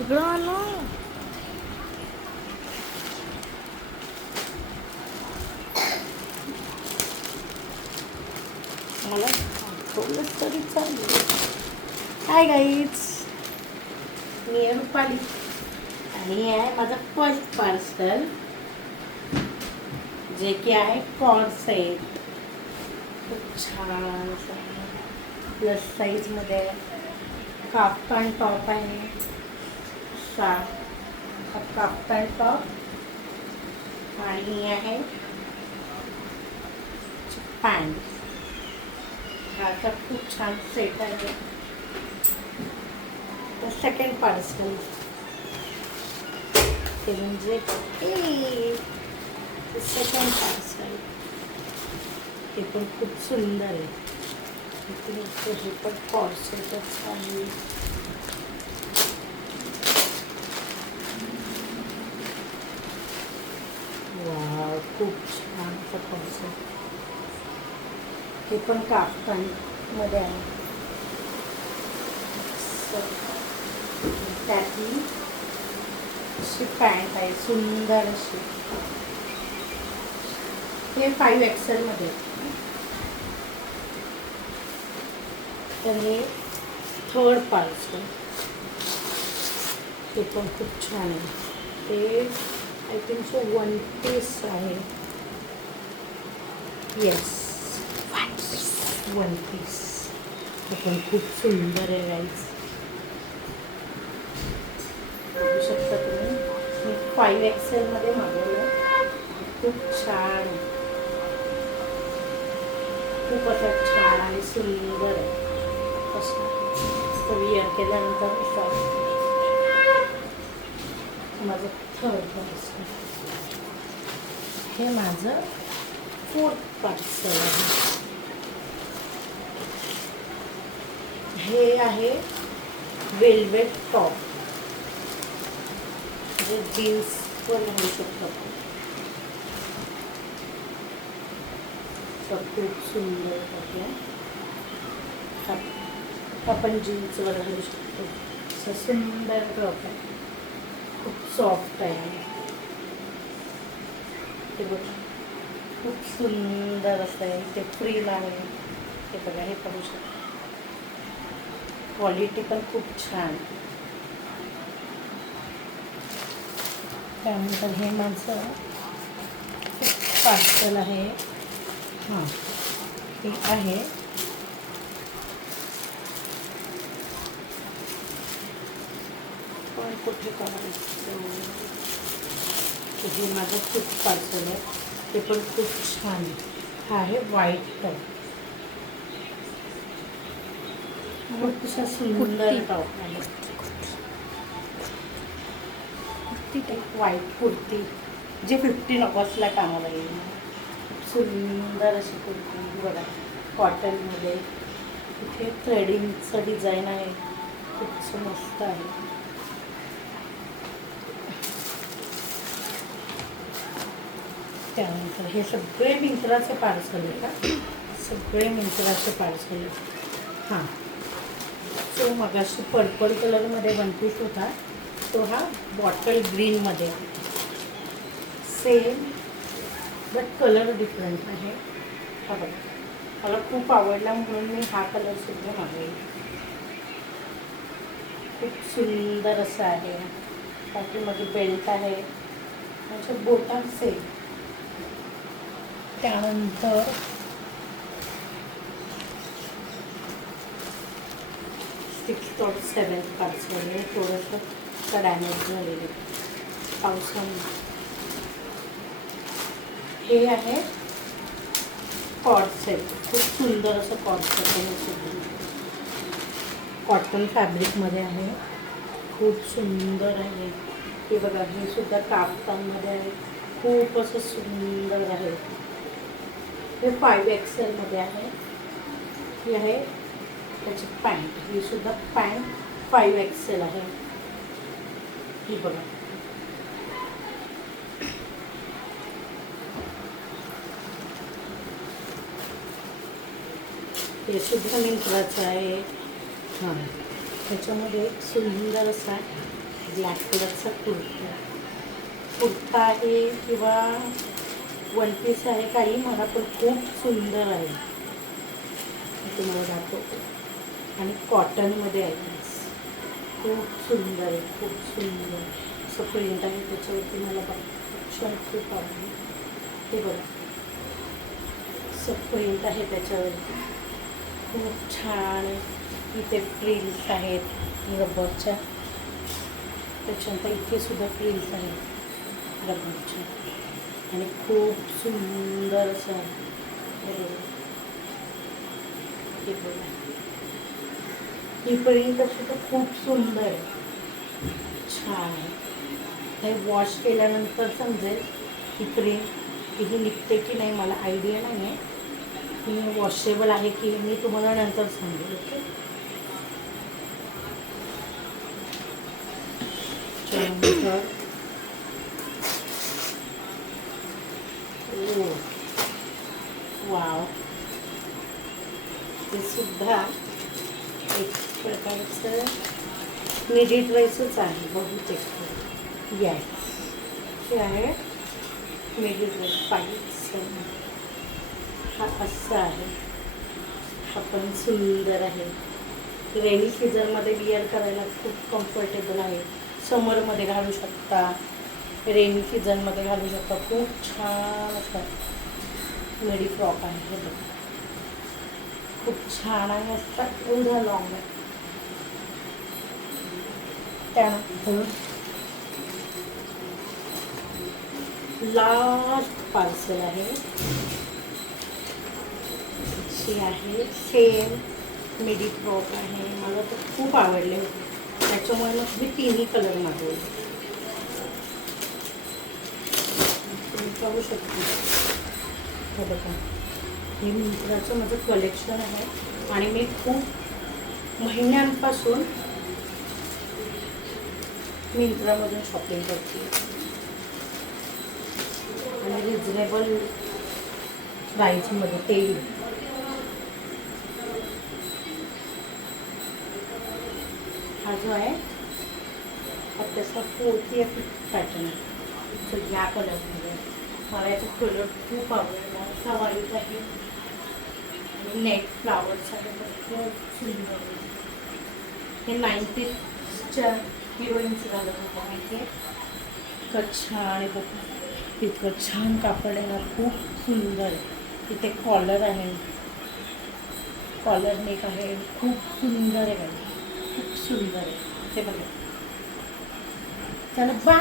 इकडं आलो. मला दाखवलं तरी चालेल. हाय गाईज, मी आहे रुपाली आणि हे आहे माझं फर्स्ट पार्सल, जे की आहे कॉर्ड सेट. खूप छान प्लस साईजमध्ये आहे. काफ्तान टॉप आहे. हा काफ्तान टॉप आणि ही आहे पॅन्ट. हा तर खूप छान सेट आहे. सेकंड पार्सल ते म्हणजे सेकंड पार्सल ते पण खूप सुंदर आहे. हे पण कॉर्सेटच आहे. वाव, खूप छान कॉर्सेट. हे पण काफ्तानमध्ये आहे. त्यातली अशी पॅन्ट आहे सुंदर अशी. हे 5XL मध्ये आहे. तर हे थर्ड पार्सल ते पण खूप छान आहे. ते आय थिंक सो 1 पीस आहे. Yes, 1 piece. ते पण खूप सुंदर आहे गाईज. बघू शकता तुम्ही. मी 5XL मध्ये मागवलं. खूप छान, खूप असं छान आणि सुंदर आहे. कसं विअर केल्यानंतर कसं माझं थर्ड पार्सल. हे माझं फोर्थ पार्सल आहे. हे आहे वेल्वेट टॉप, जे जीन्सवर घालू शकतो. खूप सुंदर आहे. आपण जीन्सवर घालू शकतो. असं सुंदर टॉप आहे. खूप सॉफ्ट आहे. ते बघा, खूप सुंदर असं आहे. ते फ्रील आहे. हे बघा, हे पाहू शकतो. क्वालिटी पण खूप छान. त्यानंतर हे माझं पार्सल आहे. हां, हे आहे पण कुठे करायचं. हे माझं खूप पार्सल आहे. ते पण खूप छान. हा आहे व्हाईट टॉप. खूप असा सुंदर टॉप आहे. व्हाईट कुर्ती, जे 15 ऑगस्टला कामाला येईल. सुंदर अशी कुर्ती बघा, कॉटनमध्ये. इथे थ्रेडिंगचं डिझाईन आहे. खूप मस्त आहे. त्यानंतर हे सगळे मिंत्राचे पार्सल आहे का? सगळे मिंत्राचे पार्सल आहे. हां, तो मगाशी पर्पल कलरमध्ये 1 पीस होता, तो हा बॉटल ग्रीनमध्ये आहे. सेम बट कलर डिफरंट आहे. हा बघा, मला खूप आवडला म्हणून मी हा कलरसुद्धा मागवला. खूप सुंदर असं आहे. पाठीमध्ये बेल्ट आहे. म्हणजे बोटां सेम. त्यानंतर 6th or 7th पार्सल आहे. थोडंसं डॅमेज झालेलं पावसामुळे. हे आहे कॉर्ड सेट. खूप सुंदर असं कॉर्ड सेट आहे. सुद्धा कॉटन फॅब्रिकमध्ये आहे. खूप सुंदर आहे. हे बघा, हे सुद्धा कापतामध्ये आहे. खूप असं सुंदर आहे. हे 5XL मध्ये आहे. ही आहे त्याची पॅन्ट. ही सुद्धा पॅन्ट 5XL आहे. ही बघा, हे सुद्धा मिंत्राचं आहे. हां, त्याच्यामध्ये एक सुंदर असा ब्लॅक कलरचा कुर्ता आहे किंवा वन पीस आहे, काही मला पण खूप सुंदर आहे. मी तुम्हाला दाखवतो. आणि कॉटनमध्ये आहे, खूप सुंदर आहे, खूप सुंदर असं प्रिंट आहे त्याच्यावरती. मला छान खूप आवडली. हे बघा, असं प्रिंट आहे त्याच्यावरती, खूप छान आहे. इथे फ्रिल्स आहेत रबरच्या, त्याच्यानंतर इथे सुद्धा फ्रिल्स आहेत रबरच्या आणि खूप सुंदर असं आहे. हे बघा, ही प्रिंट अशी तर खूप सुंदर आहे, छान आहे. हे वॉश केल्यानंतर समजेल ही प्रिंट की ही निघते की नाही, मला आयडिया नाही आहे. ही वॉशेबल आहे की मी तुम्हाला नंतर सांगेल. ओके, वाव, ते सुद्धा एक प्रकारचं मिडी ड्रेसच आहे बहुतेक. येस, हे आहे मिडी ड्रेस. पाहिजे हा असा आहे, हा पण सुंदर आहे. रेनी सीझनमध्ये विअर करायला खूप कम्फर्टेबल आहे. समरमध्ये घालू शकता, रेनी सीझनमध्ये घालू शकता. खूप छान असं मिडी फ्रॉक आहे. हे बघा, खूप छान आहे. असता एवढा लॉंग आहे. त्यानंतर लास्ट पार्सल आहे, अशी आहे सेम मिडी फ्रॉक आहे. मला तर खूप आवडले होते, त्याच्यामुळे मग मी तिन्ही कलर मागवले. तुम्ही पाहू शकता. हे बघा, हे मिंत्राचं माझं कलेक्शन आहे आणि मी खूप महिन्यांपासून मिंत्रामधून शॉपिंग करते आणि रिजनेबल प्राईजमध्ये. तेही हा जो आहे हा त्याचा 4th या 5th पॅटर्न आहे. सो ह्या कलरमध्ये मला याचा कलर खूप आवडला. असा व्हाईट आहे आणि नेट फ्लावर्स आहे, खूप सुंदर. हे 90sच्या हिरोईन्स घालत होत्या माहिती आहे. इतकं छान आहे बघा, इतकं छान कापड आहे ना, खूप सुंदर आहे. इथे कॉलर आहे, कॉलर नेक आहे, खूप सुंदर आहे, खूप सुंदर आहे. ते बघा. चला बाय.